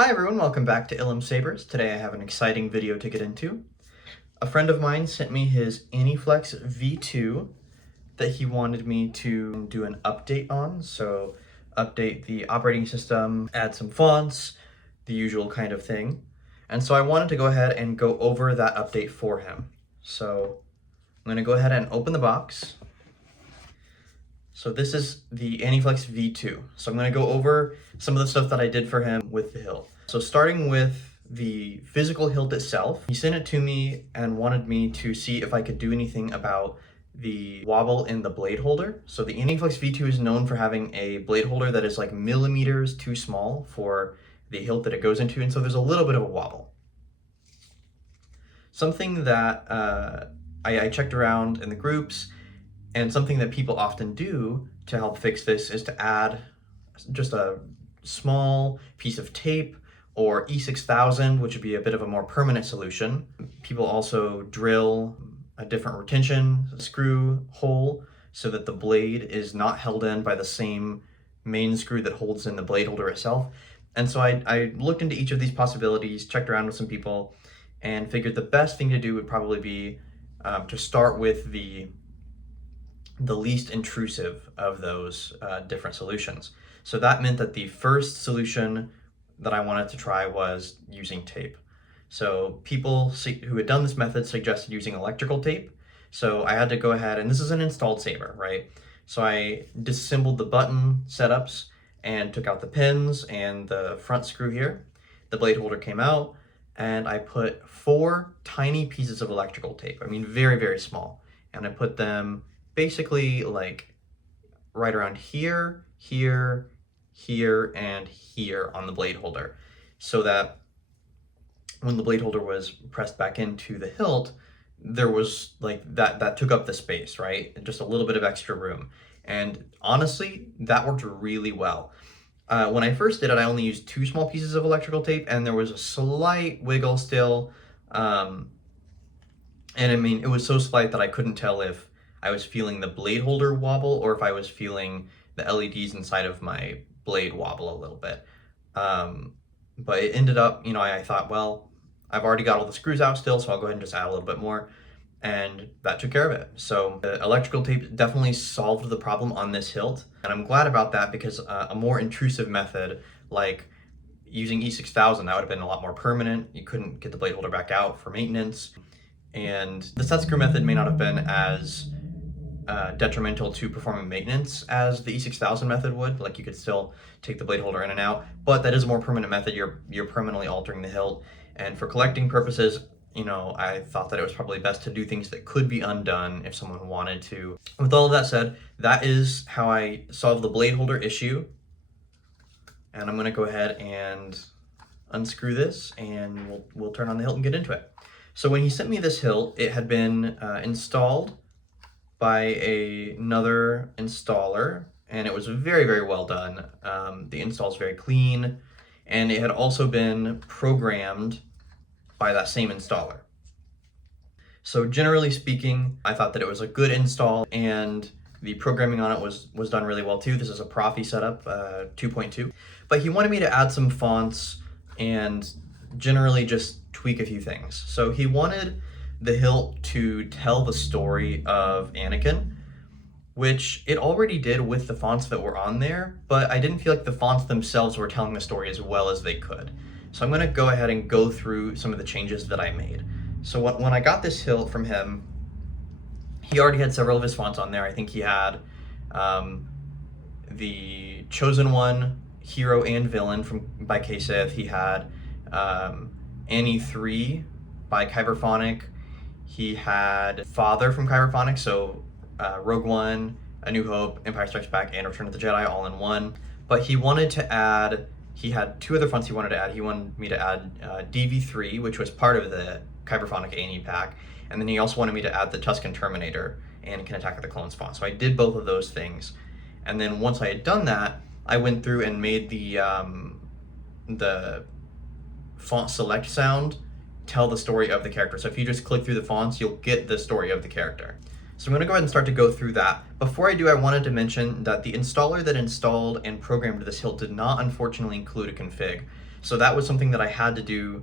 Hi everyone, welcome back to 7chambers. Today I have an exciting video to get into. A friend of mine sent me his Aniflex V2 that he wanted me to do an update on. So update the operating system, add some fonts, the usual kind of thing. And so I wanted to go ahead and go over that update for him. So I'm gonna go ahead and open the box. So this is the Aniflex V2. So I'm going to go over some of the stuff that I did for him with the hilt. So starting with the physical hilt itself, he sent it to me and wanted me to see if I could do anything about the wobble in the blade holder. So the Aniflex V2 is known for having a blade holder that is like millimeters too small for the hilt that it goes into, and so there's a little bit of a wobble. Something that I checked around in the groups, and something that people often do to help fix this is to add just a small piece of tape or E6000, which would be a bit of a more permanent solution. People also drill a different retention screw hole so that the blade is not held in by the same main screw that holds in the blade holder itself. And so I looked into each of these possibilities, checked around with some people, and figured the best thing to do would probably be to start with the least intrusive of those different solutions. So that meant that the first solution that I wanted to try was using tape. So people who had done this method suggested using electrical tape. So I had to go ahead, and this is an installed saber, right? So I disassembled the button setups and took out the pins and the front screw here. The blade holder came out, and I put 4 tiny pieces of electrical tape. I mean, very, very small. And I put them basically like right around here, here, here, and here on the blade holder, so that when the blade holder was pressed back into the hilt, there was like that took up the space, right? Just a little bit of extra room. And honestly, that worked really well. When I first did it, I only used 2 small pieces of electrical tape, and there was a slight wiggle still. And I mean, it was so slight that I couldn't tell if I was feeling the blade holder wobble or if I was feeling the LEDs inside of my blade wobble a little bit. But it ended up, I thought, well, I've already got all the screws out still, so I'll go ahead and just add a little bit more. And that took care of it. So the electrical tape definitely solved the problem on this hilt. And I'm glad about that, because a more intrusive method like using E6000, that would have been a lot more permanent. You couldn't get the blade holder back out for maintenance. And the set screw method may not have been as detrimental to performing maintenance as the E6000 method would. Like, you could still take the blade holder in and out, but that is a more permanent method. You're permanently altering the hilt. And for collecting purposes, I thought that it was probably best to do things that could be undone if someone wanted to. With all of that said, that is how I solved the blade holder issue. And I'm gonna go ahead and unscrew this, and we'll turn on the hilt and get into it. So when he sent me this hilt, it had been installed by another installer, and it was very, very well done. The install is very clean, and it had also been programmed by that same installer. So generally speaking, I thought that it was a good install, and the programming on it was done really well too. This is a Profi setup, 2.2. But he wanted me to add some fonts and generally just tweak a few things. So he wanted the hilt to tell the story of Anakin, which it already did with the fonts that were on there, but I didn't feel like the fonts themselves were telling the story as well as they could. So I'm gonna go ahead and go through some of the changes that I made. So when I got this hilt from him, he already had several of his fonts on there. I think he had the Chosen One, Hero and Villain by K-Sith. He had Annie 3 by Kyberphonic. He had Father from Kyberphonic, so Rogue One, A New Hope, Empire Strikes Back, and Return of the Jedi all in one. But he wanted to add, he had 2 other fonts he wanted to add. He wanted me to add DV3, which was part of the Kyberphonic A&E pack, and then he also wanted me to add the Tusken Terminator and Can Attack of the Clones font. So I did both of those things. And then once I had done that, I went through and made the font select sound tell the story of the character. So if you just click through the fonts, you'll get the story of the character. So I'm going to go ahead and start to go through that. Before I do, I wanted to mention that the installer that installed and programmed this hilt did not unfortunately include a config. So that was something that I had to do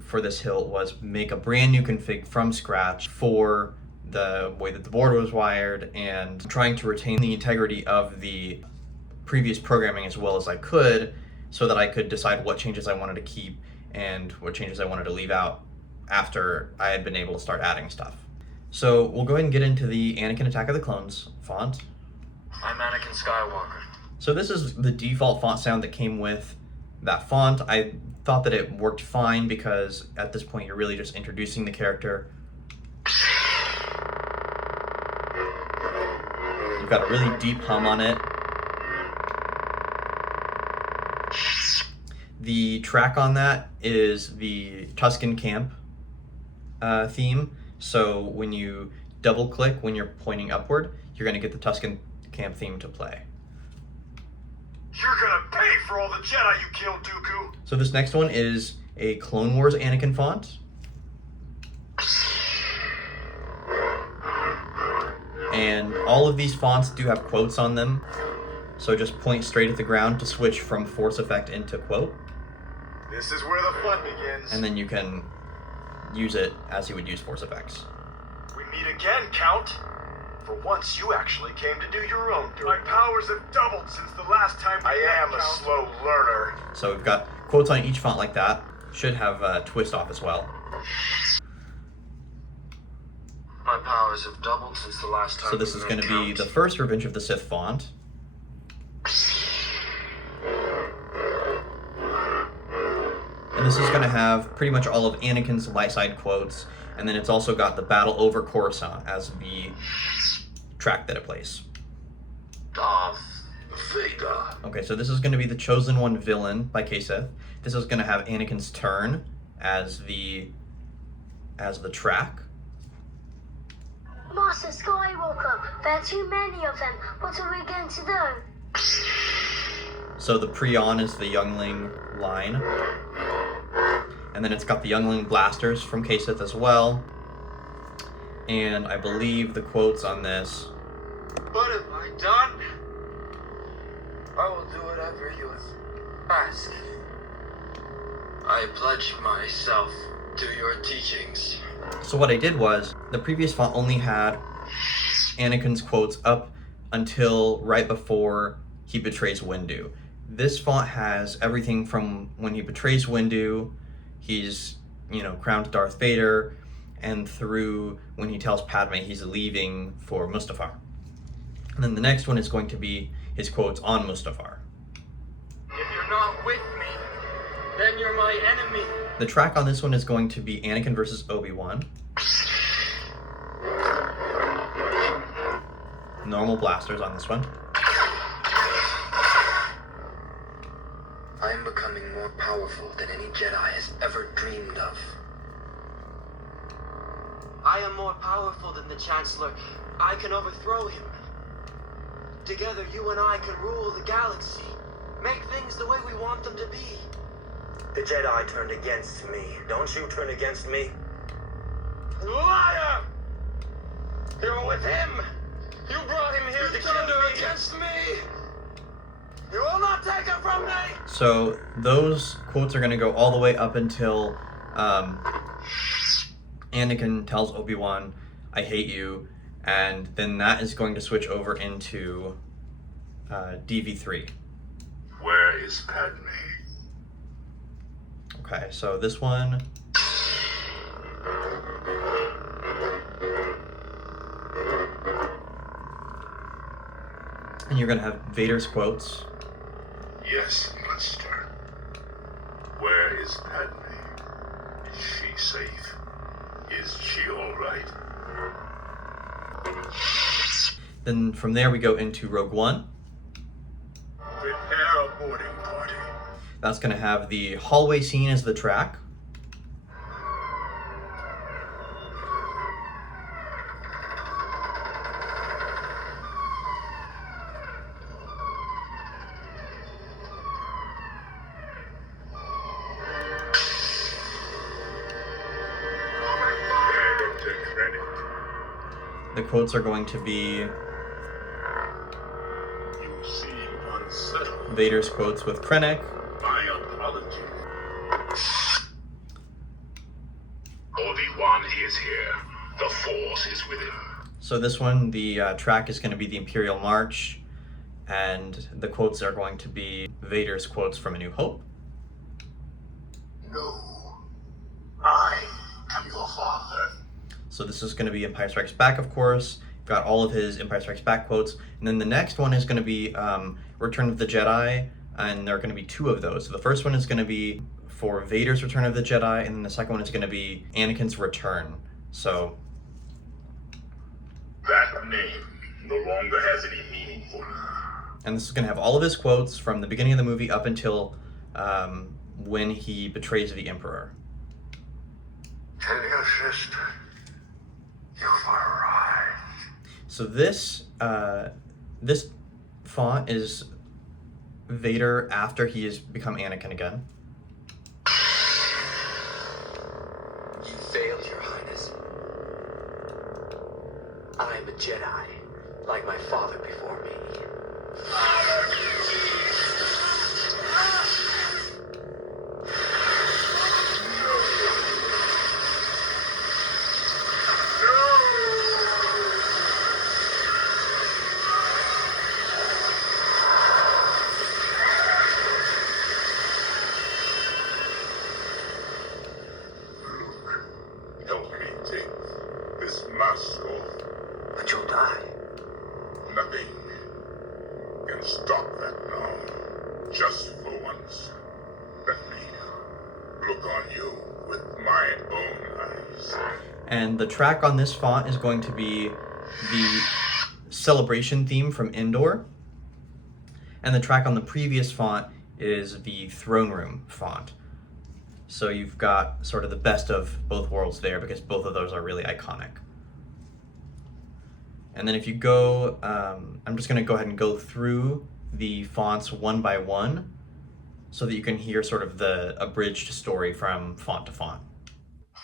for this hill, was make a brand new config from scratch for the way that the board was wired, and trying to retain the integrity of the previous programming as well as I could, so that I could decide what changes I wanted to keep and what changes I wanted to leave out after I had been able to start adding stuff. So we'll go ahead and get into the Anakin Attack of the Clones font. I'm Anakin Skywalker. So this is the default font sound that came with that font. I thought that it worked fine because at this point you're really just introducing the character. You've got a really deep hum on it. The track on that is the Tusken Camp theme. So when you double click when you're pointing upward, you're going to get the Tusken Camp theme to play. You're gonna pay for all the Jedi you killed, Dooku! So this next one is a Clone Wars Anakin font. And all of these fonts do have quotes on them. So just point straight at the ground to switch from force effect into quote. This is where the fun begins. And then you can use it as you would use force effects. We meet again, Count. For once, you actually came to do your own doing. My powers have doubled since the last time I am a slow learner. So we've got quotes on each font like that. Should have twist off as well. My powers have doubled since the last time. So this is going to be the first Revenge of the Sith font. And this is going to have pretty much all of Anakin's light side quotes, and then it's also got the Battle Over Coruscant as the track that it plays. Darth Vader. Okay, so this is going to be the Chosen One villain by Kaseth. This is going to have Anakin's turn as the track. Master Skywalker, there are too many of them. What are we going to do? So the Prion is the Youngling line. And then it's got the Youngling blasters from Kaseth as well. And I believe the quotes on this. What have I done? I will do whatever you ask. I pledge myself to your teachings. So what I did was, the previous font only had Anakin's quotes up until right before he betrays Windu. This font has everything from when he betrays Windu, he's, crowned Darth Vader, and through when he tells Padme he's leaving for Mustafar. And then the next one is going to be his quotes on Mustafar. If you're not with me, then you're my enemy. The track on this one is going to be Anakin versus Obi-Wan. Normal blasters on this one. I am becoming more powerful than any Jedi has ever dreamed of. I am more powerful than the Chancellor. I can overthrow him. Together, you and I can rule the galaxy. Make things the way we want them to be. The Jedi turned against me. Don't you turn against me? Liar! You were with him! You brought him here to kill me! Against me! You will not take it from me! So those quotes are going to go all the way up until Anakin tells Obi-Wan, "I hate you," and then that is going to switch over into DV3. Where is Padme? Okay, so this one. And you're going to have Vader's quotes. Yes, Master. Where is Padme? Is she safe? Is she all right? Then from there we go into Rogue One. Prepare a boarding party. That's going to have the hallway scene as the track. The quotes are going to be You seem unsettled. Vader's quotes with Krennic. My apologies. Force is with him. So this one, the track is going to be the Imperial March, and the quotes are going to be Vader's quotes from A New Hope. No. I am your father. So this is going to be Empire Strikes Back, of course. Got all of his Empire Strikes Back quotes. And then the next one is going to be Return of the Jedi, and there are going to be two of those. So the first one is going to be for Vader's Return of the Jedi, and then the second one is going to be Anakin's Return. So That name no longer has any meaning for me. and this is going to have all of his quotes from the beginning of the movie up until when he betrays the Emperor. Tell your sister you've arrived. So this font is Vader after he has become Anakin again. You failed, Your Highness. I am a Jedi, like my father before me. Help me take this mask off. But you'll die. Nothing can stop that now. Just for once, let me look on you with my own eyes. And the track on this font is going to be the Celebration theme from Endor. And the track on the previous font is the Throne Room font. So you've got sort of the best of both worlds there, because both of those are really iconic. And then if you go, I'm just going to go ahead and go through the fonts one by one so that you can hear sort of the abridged story from font to font.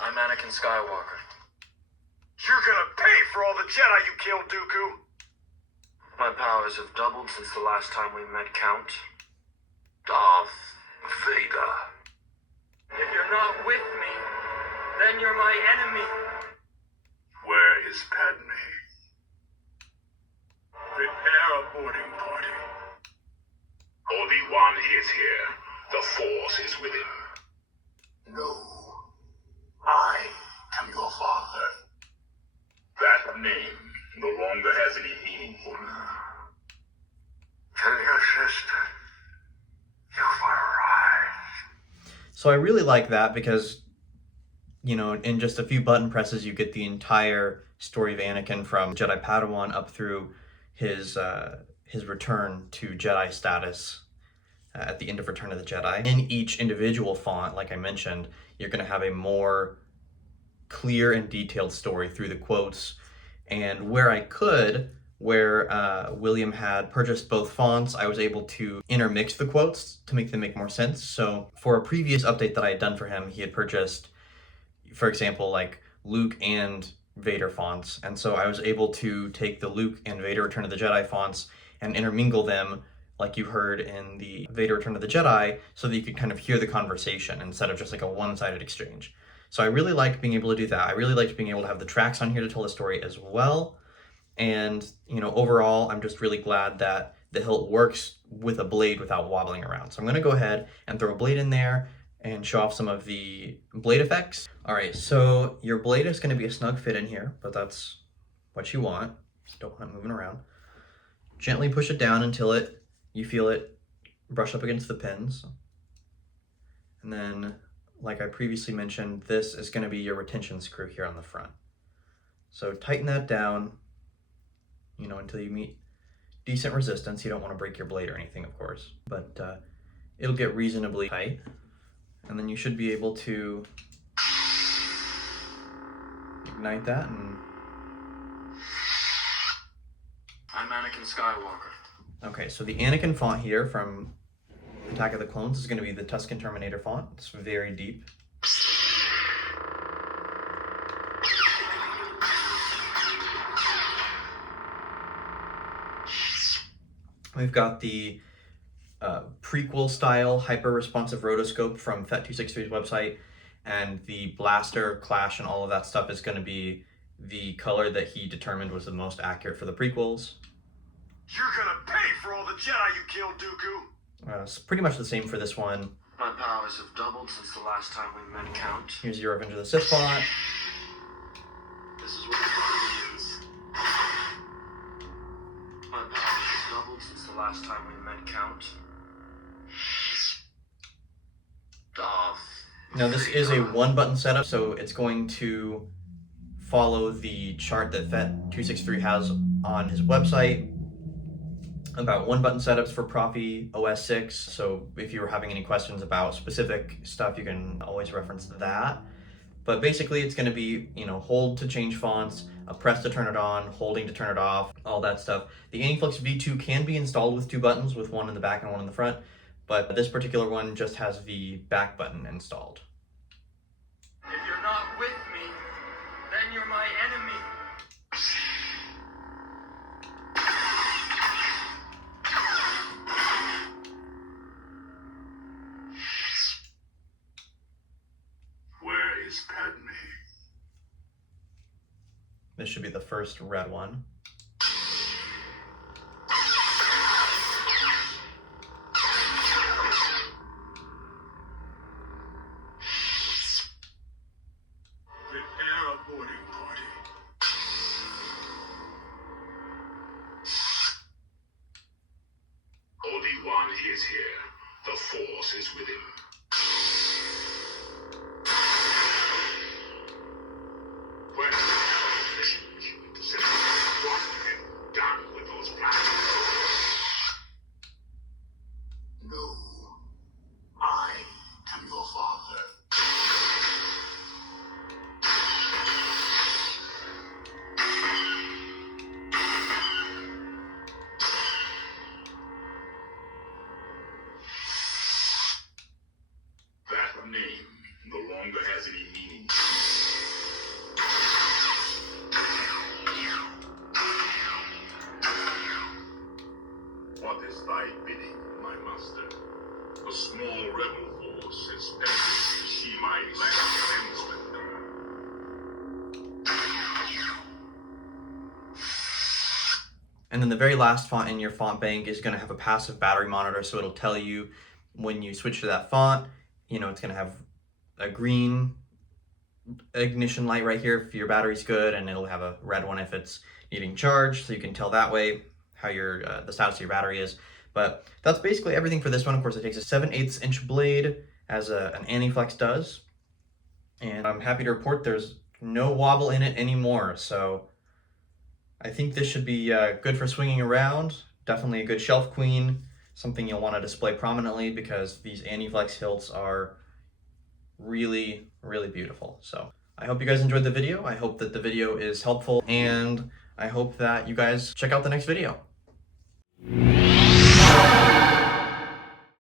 I'm Anakin Skywalker. You're gonna pay for all the Jedi you killed, Dooku! My powers have doubled since the last time we met, Count. Darth Vader. If you're not with me, then you're my enemy. Where is Padme? Prepare a boarding party. Obi-Wan is here. The Force is with him. No. I am your father. That name no longer has any meaning for me. Tell your sister you've arrived. So I really like that because, you know, in just a few button presses, you get the entire story of Anakin from Jedi Padawan up through his return to Jedi status at the end of Return of the Jedi. In each individual font, like I mentioned, you're going to have a more clear and detailed story through the quotes. And where William had purchased both fonts, I was able to intermix the quotes to make them make more sense. So for a previous update that I had done for him, he had purchased, for example, like Luke and Vader fonts. And so I was able to take the Luke and Vader Return of the Jedi fonts and intermingle them like you heard in the Vader Return of the Jedi, so that you could kind of hear the conversation instead of just like a one-sided exchange. So I really liked being able to do that. I really liked being able to have the tracks on here to tell the story as well. And, you know, overall, I'm just really glad that the hilt works with a blade without wobbling around. So I'm going to go ahead and throw a blade in there and show off some of the blade effects. All right, so your blade is going to be a snug fit in here, but that's what you want. Just don't want it moving around. Gently push it down until you feel it brush up against the pins. And then, like I previously mentioned, this is going to be your retention screw here on the front. So tighten that down, you know, until you meet decent resistance. You don't want to break your blade or anything, of course, but it'll get reasonably tight. And then you should be able to ignite that. And I'm Anakin Skywalker. okay, so the Anakin font here from Attack of the Clones is going to be the Tusken Terminator font. It's very deep. We've got the prequel style hyper responsive rotoscope from FET263's website, and the blaster clash and all of that stuff is going to be the color that he determined was the most accurate for the prequels. You're gonna pay for all the Jedi you killed, Dooku! It's pretty much the same for this one. My powers have doubled since the last time we met count. Here's your Revenge of the Sith font. This is what the fun means. My powers have doubled since the last time we met count. Darth. Now this is a one-button setup, so it's going to follow the chart that Fet263 has on his website about one-button setups for Profi OS 6. So if you were having any questions about specific stuff, you can always reference that. But basically it's going to be, hold to change fonts, a press to turn it on, holding to turn it off, all that stuff. The Aniflex V2 can be installed with two buttons, with one in the back and one in the front, but this particular one just has the back button installed. If you're not with me, then you're my enemy. Where is Padme? This should be the first red one. Prepare a boarding party. Obi-Wan is here. The Force is with him. When to set one and done with those plans. No, I am your father. That name no longer has any meaning. What is thy bidding, my master? A small rebel force is destined to see my land cleansed with them. And then the very last font in your font bank is going to have a passive battery monitor, so it'll tell you when you switch to that font, it's going to have a green ignition light right here if your battery's good, and it'll have a red one if it's needing charge, so you can tell that way how the status of your battery is. But that's basically everything for this one. Of course, it takes a 7/8 inch blade, as an Aniflex does, and I'm happy to report there's no wobble in it anymore, so I think this should be good for swinging around. Definitely a good shelf queen, something you'll want to display prominently because these Aniflex hilts are really, really beautiful. So I hope you guys enjoyed the video. I hope that the video is helpful, and I hope that you guys check out the next video.